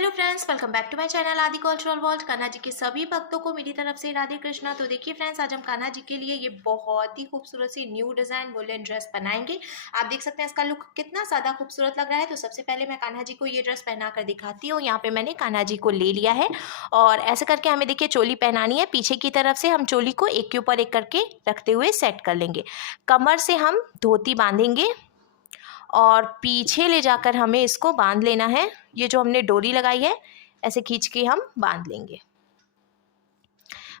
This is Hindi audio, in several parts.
Hello friends, welcome back to my channel Aadi cultural world. Kanha ji के सभी भक्तों को मेरी तरफ से राधे कृष्णा। तो देखिए फ्रेंड्स, आज हम कान्हा जी के लिए ये बहुत ही खूबसूरत सी न्यू डिजाइन वुलन ड्रेस बनाएंगे। आप देख सकते हैं इसका लुक कितना ज्यादा खूबसूरत लग रहा है। तो सबसे पहले मैं कान्हा जी को ये ड्रेस पहना कर दिखाती हूँ। यहाँ पे मैंने कान्हा जी को ले लिया है और ऐसे करके हमें देखिए चोली पहनानी है। पीछे की तरफ से हम चोली को एक के ऊपर एक करके रखते हुए सेट कर लेंगे। कमर से हम धोती बांधेंगे और पीछे ले जाकर हमें इसको बांध लेना है। ये जो हमने डोरी लगाई है ऐसे खींच के हम बांध लेंगे।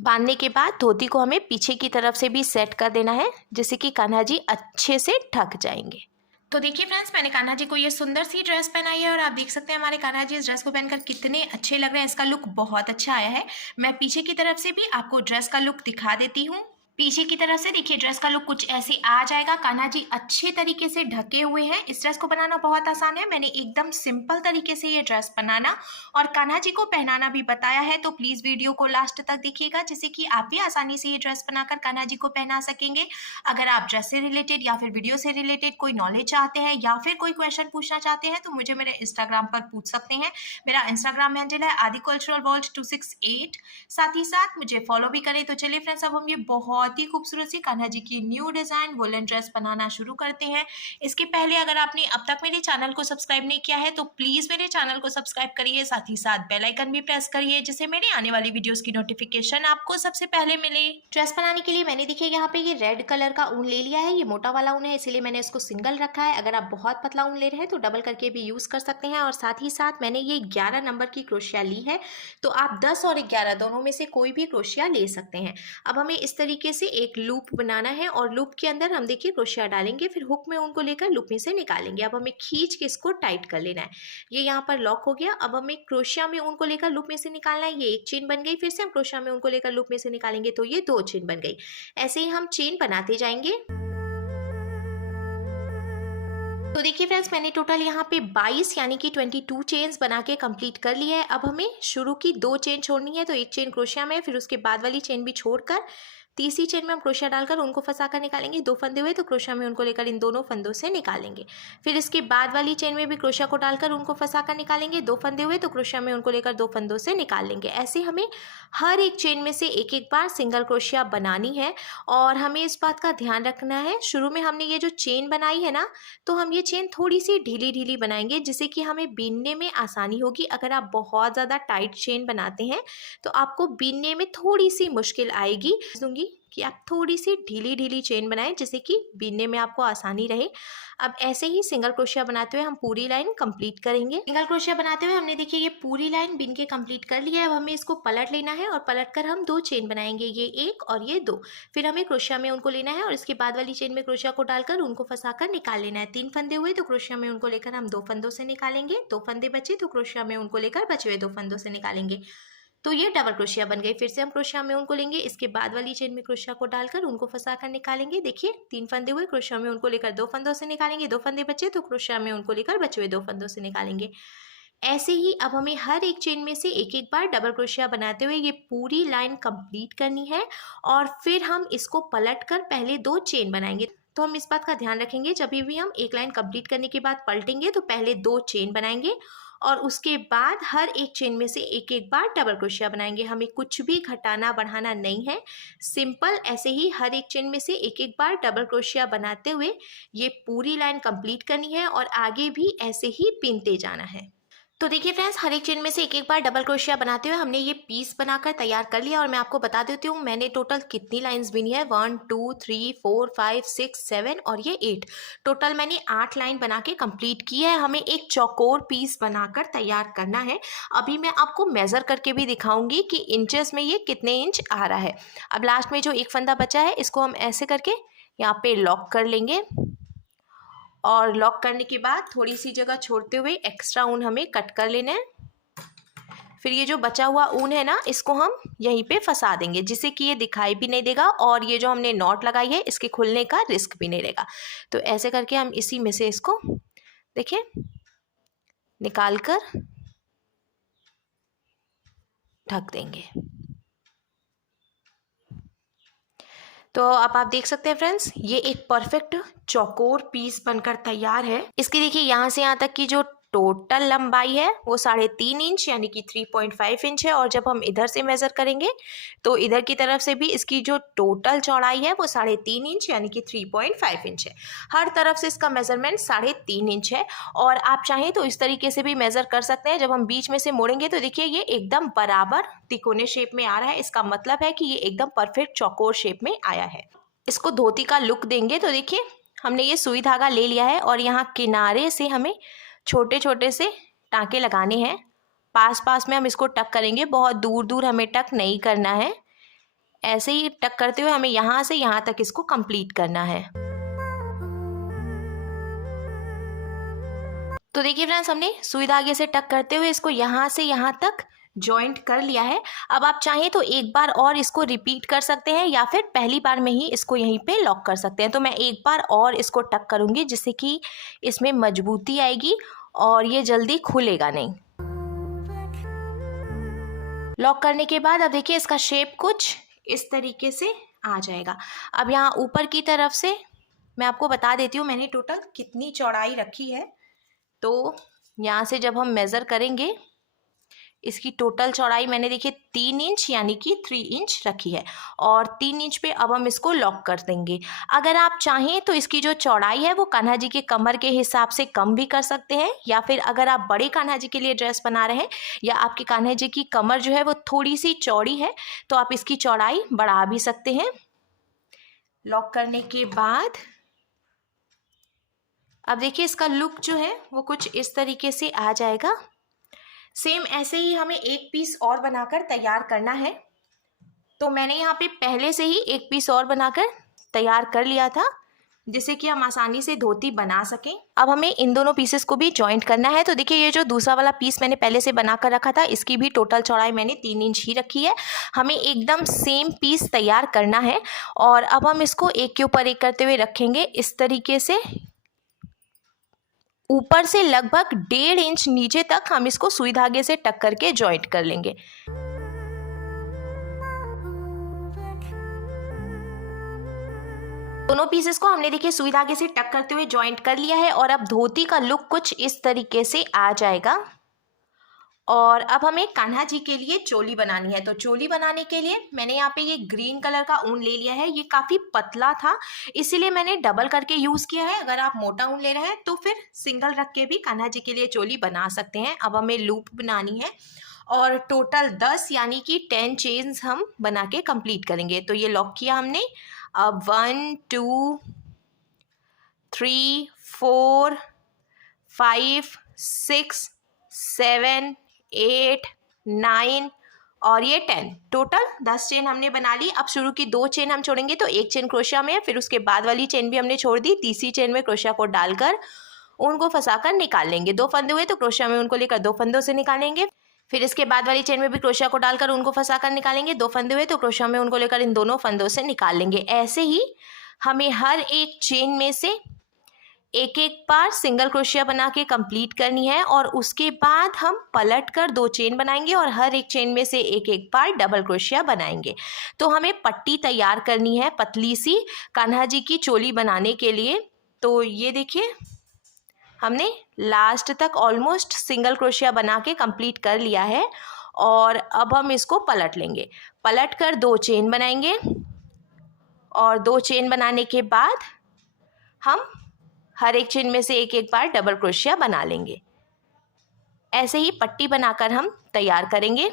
बांधने के बाद धोती को हमें पीछे की तरफ से भी सेट कर देना है, जिससे कि कान्हा जी अच्छे से ढक जाएंगे। तो देखिए फ्रेंड्स, मैंने कान्हा जी को ये सुंदर सी ड्रेस पहनाई है और आप देख सकते हैं हमारे कान्हा जी इस ड्रेस को पहनकर कितने अच्छे लग रहे हैं। इसका लुक बहुत अच्छा आया है। मैं पीछे की तरफ से भी आपको ड्रेस का लुक दिखा देती हूँ। पीछे की तरफ से देखिए ड्रेस का लुक कुछ ऐसे आ जाएगा। कान्हा जी अच्छे तरीके से ढके हुए हैं। इस ड्रेस को बनाना बहुत आसान है। मैंने एकदम सिंपल तरीके से ये ड्रेस बनाना और कान्हा जी को पहनाना भी बताया है। तो प्लीज वीडियो को लास्ट तक देखिएगा, जिससे कि आप भी आसानी से ये ड्रेस बनाकर कान्हा जी को पहना सकेंगे। अगर आप ड्रेस से रिलेटेड या फिर वीडियो से रिलेटेड कोई नॉलेज चाहते हैं या फिर कोई क्वेश्चन पूछना चाहते हैं तो मुझे मेरे इंस्टाग्राम पर पूछ सकते हैं। मेरा इंस्टाग्राम हैंडल है आदि कल्चरल वर्ल्ड 268। साथ ही साथ मुझे फॉलो भी करें। तो चलिए फ्रेंड्स, अब हम ये बहुत ही खूबसूरत सी कान्हा जी की न्यू डिजाइन वुलन ड्रेस बनाना शुरू करते हैं। इसके पहले अगर आपने अब तक मेरे चैनल को सब्सक्राइब नहीं किया है तो प्लीज मेरे चैनल को सब्सक्राइब करिए। साथ ही साथ बेल आइकन भी प्रेस करिए, जिससे मेरे आने वाली वीडियोस की नोटिफिकेशन आपको सबसे पहले मिले। ड्रेस बनाने के लिए मैंने देखिए यहाँ पे ये रेड कलर का ऊन ले लिया है। ये मोटा वाला ऊन है, इसीलिए मैंने इसको सिंगल रखा है। अगर आप बहुत पतला ऊन ले रहे हैं तो डबल करके भी यूज कर सकते हैं। और साथ ही साथ मैंने ये 11 नंबर की क्रोशिया ली है। तो आप 10 और 11 दोनों में से कोई भी क्रोशिया ले सकते हैं। अब हमें इस तरीके से एक लूप बनाना है और लूप के अंदर हम देखिए क्रोशिया डालेंगे, फिर हुक में उनको लेकर लूप में से निकालेंगे। अब हमें खींच के इसको टाइट कर लेना है। ये यहाँ पर लॉक हो गया। अब हमें क्रोशिया में उनको लेकर लूप में से निकालना है। ये एक चेन बन गई। फिर से हम क्रोशिया में उनको लेकर लूप में से निकालेंगे तो ये 2 चेन बन गई। ऐसे ही हम चेन बनाते जाएंगे। तो देखिए फ्रेंड्स, मैंने टोटल यहाँ पे 22 यानी कि 22 चेन्स बना के कंप्लीट कर लिया है। अब हमें शुरू की 2 चेन छोड़नी है। तो एक चेन क्रोशिया में, फिर उसके बाद वाली चेन भी छोड़कर तीसरी चेन में हम क्रोशिया डालकर उनको फंसा कर निकालेंगे। 2 फंदे हुए तो क्रोशिया में उनको लेकर इन दोनों फंदों से निकालेंगे। फिर इसके बाद वाली चेन में भी क्रोशिया को डालकर उनको फंसा कर निकालेंगे। 2 फंदे हुए तो क्रोशिया में उनको लेकर 2 फंदों से निकाल लेंगे। ऐसे हमें हर एक चेन में से एक एक बार सिंगल क्रोशिया बनानी है। और हमें इस बात का ध्यान रखना है, शुरू में हमने ये जो चेन बनाई है ना, तो हम ये चेन थोड़ी सी ढीली ढीली बनाएंगे, जिससे कि हमें बीनने में आसानी होगी। अगर आप बहुत ज़्यादा टाइट चेन बनाते हैं तो आपको बीनने में थोड़ी सी मुश्किल आएगी। दूंगी कि आप थोड़ी सी ढीली ढीली चेन बनाएं, जिससे कि बीनने में आपको आसानी रहे। अब ऐसे ही सिंगल क्रोशिया बनाते हुए हम पूरी लाइन कंप्लीट करेंगे। सिंगल क्रोशिया बनाते हुए हमने देखिए ये पूरी लाइन बीन के कंप्लीट कर लिया है। अब हमें इसको पलट लेना है और पलट कर हम 2 चेन बनाएंगे, ये 1 और ये 2। फिर हमें क्रोशिया में उनको लेना है और इसके बाद वाली चेन में क्रोशिया को डालकर उनको फंसाकर निकाल लेना है। 3 फंदे हुए तो क्रोशिया में उनको लेकर हम 2 फंदों से निकालेंगे। 2 फंदे बचे तो क्रोशिया में उनको लेकर बचे हुए 2 फंदों से निकालेंगे। तो ये डबल क्रोशिया बन गई। फिर से हम क्रोशिया में उनको लेंगे, इसके बाद वाली चेन में क्रोशिया को डालकर उनको फंसा कर निकालेंगे। देखिए 3 फंदे हुए, क्रोशिया में उनको लेकर 2 फंदों से निकालेंगे। 2 फंदे बचे तो क्रोशिया में उनको लेकर बचे हुए 2 फंदों से निकालेंगे। ऐसे ही अब हमें हर एक चेन में से एक एक बार डबल क्रोशिया बनाते हुए ये पूरी लाइन कंप्लीट करनी है। और फिर हम इसको पलट कर पहले 2 चेन बनाएंगे। तो हम इस बात का ध्यान रखेंगे, जब भी हम एक लाइन कंप्लीट करने के बाद पलटेंगे तो पहले 2 चेन बनाएंगे और उसके बाद हर एक चेन में से एक एक बार डबल क्रोशिया बनाएंगे। हमें कुछ भी घटाना बढ़ाना नहीं है, सिंपल ऐसे ही हर एक चेन में से एक एक बार डबल क्रोशिया बनाते हुए ये पूरी लाइन कंप्लीट करनी है और आगे भी ऐसे ही बीनते जाना है। तो देखिए फ्रेंड्स, हर एक चेन में से एक एक बार डबल क्रोशिया बनाते हुए हमने ये पीस बनाकर तैयार कर लिया। और मैं आपको बता देती हूँ मैंने टोटल कितनी लाइंस बीनी है। 1 2 3 4 5 6 7 और ये 8। टोटल मैंने 8 लाइन बना के कंप्लीट की है। हमें एक चौकोर पीस बनाकर तैयार करना है। अभी मैं आपको मेजर करके भी दिखाऊंगी कि इंचेस में ये कितने इंच आ रहा है। अब लास्ट में जो एक फंदा बचा है इसको हम ऐसे करके यहाँ पे लॉक कर लेंगे और लॉक करने के बाद थोड़ी सी जगह छोड़ते हुए एक्स्ट्रा ऊन हमें कट कर लेना है। फिर ये जो बचा हुआ ऊन है ना, इसको हम यहीं पे फंसा देंगे, जिससे कि ये दिखाई भी नहीं देगा और ये जो हमने नॉट लगाई है इसके खुलने का रिस्क भी नहीं रहेगा। तो ऐसे करके हम इसी में से इसको देखिए निकाल कर ढक देंगे। तो अब आप देख सकते हैं फ्रेंड्स, ये एक परफेक्ट चौकोर पीस बनकर तैयार है। इसकी देखिए यहाँ से यहाँ तक की जो टोटल लंबाई है वो 3.5 इंच यानी कि 3.5 इंच है, और जब हम इधर से मेज़र करेंगे तो इधर की तरफ से भी इसकी जो टोटल चौड़ाई है वो 3.5 इंच यानी कि 3.5 इंच है। हर तरफ से इसका मेज़रमेंट 3.5 इंच है, और आप चाहें तो इस तरीके से भी मेज़र कर सकते हैं। जब हम बीच में से मोड़ेंगे तो देखिए ये एकदम बराबर तिकोने शेप में आ रहा है। इसका मतलब है कि ये एकदम परफेक्ट चौकोर शेप में आया है। इसको धोती का लुक देंगे तो देखिए हमने ये सुई धागा ले लिया है, और यहाँ किनारे से हमें छोटे छोटे से टाँके लगाने हैं। पास पास में हम इसको टक करेंगे, बहुत दूर दूर हमें टक नहीं करना है। ऐसे ही टक करते हुए हमें यहाँ से यहाँ तक इसको कंप्लीट करना है। तो देखिए फ्रेंड्स, हमने सुई धागे से टक करते हुए इसको यहाँ से यहाँ तक जॉइंट कर लिया है। अब आप चाहें तो एक बार और इसको रिपीट कर सकते हैं, या फिर पहली बार में ही इसको यहीं पे लॉक कर सकते हैं। तो मैं एक बार और इसको टक करूँगी, जिससे कि इसमें मजबूती आएगी और ये जल्दी खुलेगा नहीं। लॉक करने के बाद अब देखिए इसका शेप कुछ इस तरीके से आ जाएगा। अब यहाँ ऊपर की तरफ से मैं आपको बता देती हूँ मैंने टोटल कितनी चौड़ाई रखी है। तो यहाँ से जब हम मेज़र करेंगे, इसकी टोटल चौड़ाई मैंने देखिए 3 इंच यानी कि 3 इंच रखी है, और 3 इंच पे अब हम इसको लॉक कर देंगे। अगर आप चाहें तो इसकी जो चौड़ाई है वो कान्हा जी के कमर के हिसाब से कम भी कर सकते हैं, या फिर अगर आप बड़े कान्हा जी के लिए ड्रेस बना रहे हैं या आपके कान्हा जी की कमर जो है वो थोड़ी सी चौड़ी है तो आप इसकी चौड़ाई बढ़ा भी सकते हैं। लॉक करने के बाद अब देखिए इसका लुक जो है वो कुछ इस तरीके से आ जाएगा। सेम ऐसे ही हमें एक पीस और बनाकर तैयार करना है। तो मैंने यहाँ पे पहले से ही एक पीस और बनाकर तैयार कर लिया था, जिससे कि हम आसानी से धोती बना सकें। अब हमें इन दोनों पीसेस को भी जॉइंट करना है। तो देखिए ये जो दूसरा वाला पीस मैंने पहले से बना कर रखा था, इसकी भी टोटल चौड़ाई मैंने 3 इंच ही रखी है। हमें एकदम सेम पीस तैयार करना है, और अब हम इसको एक के ऊपर एक करते हुए रखेंगे इस तरीके से। ऊपर से लगभग 1.5 इंच नीचे तक हम इसको सुई धागे से टक करके जॉइंट कर लेंगे। दोनों पीसेस को हमने देखिए सुई धागे से टक करते हुए जॉइंट कर लिया है, और अब धोती का लुक कुछ इस तरीके से आ जाएगा। और अब हमें कान्हा जी के लिए चोली बनानी है। तो चोली बनाने के लिए मैंने यहाँ पे ये ग्रीन कलर का ऊन ले लिया है। ये काफ़ी पतला था, इसीलिए मैंने डबल करके यूज़ किया है। अगर आप मोटा ऊन ले रहे हैं तो फिर सिंगल रख के भी कान्हा जी के लिए चोली बना सकते हैं। अब हमें लूप बनानी है, और टोटल 10 यानी कि 10 चेन्स हम बना के कंप्लीट करेंगे। तो ये लॉक किया हमने। अब 1 2 3 4 5 6 7 8 9 और ये 10, टोटल 10 चेन हमने बना ली। अब शुरू की 2 चेन हम छोड़ेंगे, तो एक चेन क्रोशिया में, फिर उसके बाद वाली चेन भी हमने छोड़ दी। तीसरी चेन में क्रोशिया को डालकर उनको फंसाकर निकाल लेंगे। 2 फंदे हुए तो क्रोशिया में उनको लेकर 2 फंदों से निकालेंगे। फिर इसके बाद वाली चेन में भी क्रोशिया को डालकर उनको फंसाकर निकालेंगे। 2 फंदे हुए तो क्रोशिया में उनको लेकर इन दोनों फंदों से निकाल लेंगे। ऐसे ही हमें हर एक चेन में से एक एक बार सिंगल क्रोशिया बना के कंप्लीट करनी है, और उसके बाद हम पलट कर 2 चेन बनाएंगे और हर एक चेन में से एक एक बार डबल क्रोशिया बनाएंगे। तो हमें पट्टी तैयार करनी है पतली सी कान्हा जी की चोली बनाने के लिए। तो ये देखिए हमने लास्ट तक ऑलमोस्ट सिंगल क्रोशिया बना के कंप्लीट कर लिया है, और अब हम इसको पलट लेंगे। पलट कर 2 चेन बनाएंगे, और 2 चेन बनाने के बाद हम हर एक चेन में से एक एक बार डबल क्रोशिया बना लेंगे। ऐसे ही पट्टी बनाकर हम तैयार करेंगे।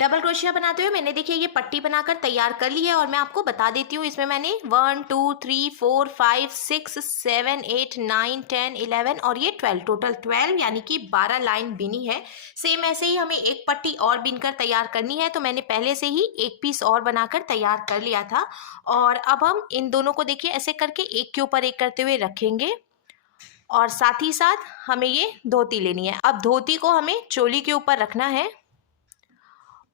डबल क्रोशिया बनाते हुए मैंने देखिए ये पट्टी बनाकर तैयार कर ली है, और मैं आपको बता देती हूँ इसमें मैंने 1 2 3 4 5 6 7 8 9 10 11 और ये 12, टोटल 12 यानी कि 12 लाइन बिनी है। सेम ऐसे ही हमें एक पट्टी और बिनकर तैयार करनी है। तो मैंने पहले से ही एक पीस और बनाकर तैयार कर लिया था, और अब हम इन दोनों को देखिए ऐसे करके एक के ऊपर एक करते हुए रखेंगे, और साथ ही साथ हमें ये धोती लेनी है। अब धोती को हमें चोली के ऊपर रखना है,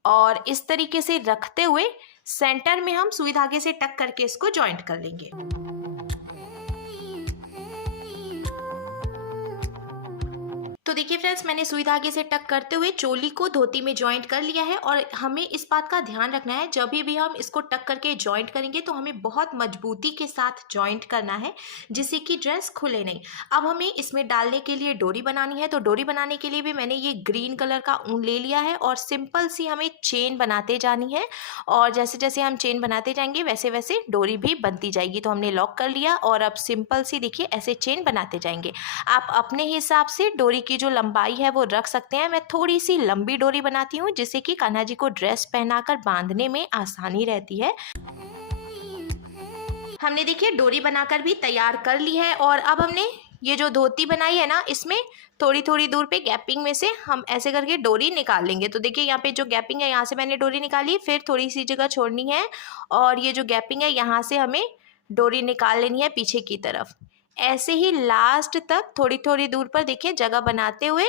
और इस तरीके से रखते हुए सेंटर में हम सुई धागे से टक करके इसको जॉइंट कर लेंगे। तो तो देखिए फ्रेंड्स, मैंने सुई धागे से टक करते हुए चोली को धोती में जॉइंट कर लिया है। और हमें इस बात का ध्यान रखना है, जब भी हम इसको टक करके जॉइंट करेंगे तो हमें बहुत मजबूती के साथ जॉइंट करना है, जिससे कि ड्रेस खुले नहीं। अब हमें इसमें डालने के लिए डोरी बनानी है। तो डोरी बनाने के लिए भी मैंने ये ग्रीन कलर का ऊन ले लिया है और सिंपल सी हमें चेन बनाते जानी है। और जैसे जैसे हम चेन बनाते जाएंगे वैसे वैसे डोरी भी बनती जाएगी। तो हमने लॉक कर लिया और अब सिंपल सी देखिए ऐसे चेन बनाते जाएंगे। आप अपने हिसाब से डोरी की जो लंबाई है वो रख सकते हैं। मैं थोड़ी सी लंबी डोरी बनाती हूँ, जिससे कि कान्हा जी को ड्रेस पहनाकर बांधने में आसानी रहती है। हमने देखिए डोरी बनाकर भी तैयार कर ली है। और अब हमने ये जो धोती बनाई है ना, इसमें थोड़ी थोड़ी दूर पे गैपिंग में से हम ऐसे करके डोरी निकाल लेंगे। तो देखिए यहाँ पे जो गैपिंग है, यहाँ से मैंने डोरी निकाली, फिर थोड़ी सी जगह छोड़नी है और ये जो गैपिंग है यहाँ से हमें डोरी निकाल लेनी है पीछे की तरफ। ऐसे ही लास्ट तक थोड़ी थोड़ी दूर पर देखिए जगह बनाते हुए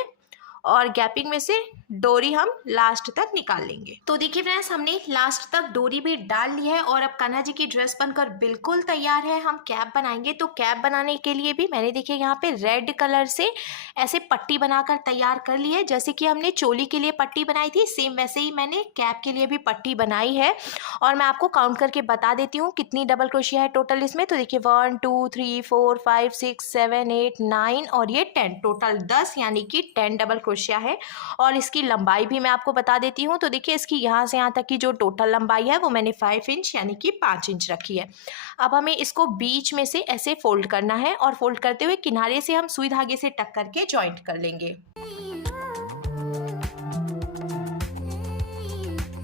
और गैपिंग में से डोरी हम लास्ट तक निकाल लेंगे। तो देखिए फ्रेंड्स, हमने लास्ट तक डोरी भी डाल ली है और अब कान्हा जी की ड्रेस बनकर बिल्कुल तैयार है। हम कैप बनाएंगे। तो कैप बनाने के लिए भी मैंने देखिए यहाँ पे रेड कलर से ऐसे पट्टी बनाकर तैयार कर ली है। जैसे कि हमने चोली के लिए पट्टी बनाई थी, सेम वैसे ही मैंने कैप के लिए भी पट्टी बनाई है। और मैं आपको काउंट करके बता देती हूँ कितनी डबल क्रोशिया है टोटल इसमें। तो देखिए 1 2 3 4 5 6 7 8 9 और ये 10, टोटल 10 यानी कि 10 डबल क्रोशिया है। और इसकी लंबाई भी मैं आपको बता देती हूँ। तो देखिए इसकी यहाँ से यहाँ तक की जो टोटल लंबाई है वो मैंने 5 इंच यानी कि 5 इंच रखी है। अब हमें इसको बीच में से ऐसे फोल्ड करना है और फोल्ड करते हुए किनारे से हम सुई धागे से टक करके जॉइंट कर लेंगे।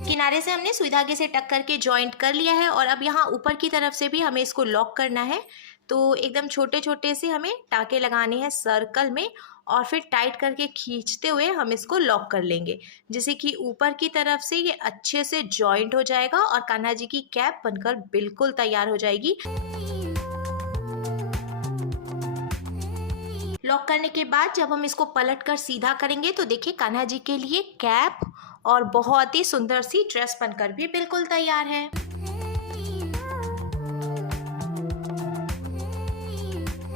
किनारे से हमने सुई धागे से टक करके जॉइंट कर लिया है। और अब यहाँ ऊपर की तरफ से भी हमें इसको लॉक करना है। तो एकदम छोटे छोटे से हमें टाके लगाने हैं सर्कल में और फिर टाइट करके खींचते हुए हम इसको लॉक कर लेंगे, जिससे कि ऊपर की तरफ से ये अच्छे से जॉइंट हो जाएगा और कान्हा जी की कैप बनकर बिल्कुल तैयार हो जाएगी। लॉक करने के बाद जब हम इसको पलट कर सीधा करेंगे तो देखिए कान्हा जी के लिए कैप और बहुत ही सुंदर सी ड्रेस बनकर भी बिल्कुल तैयार है।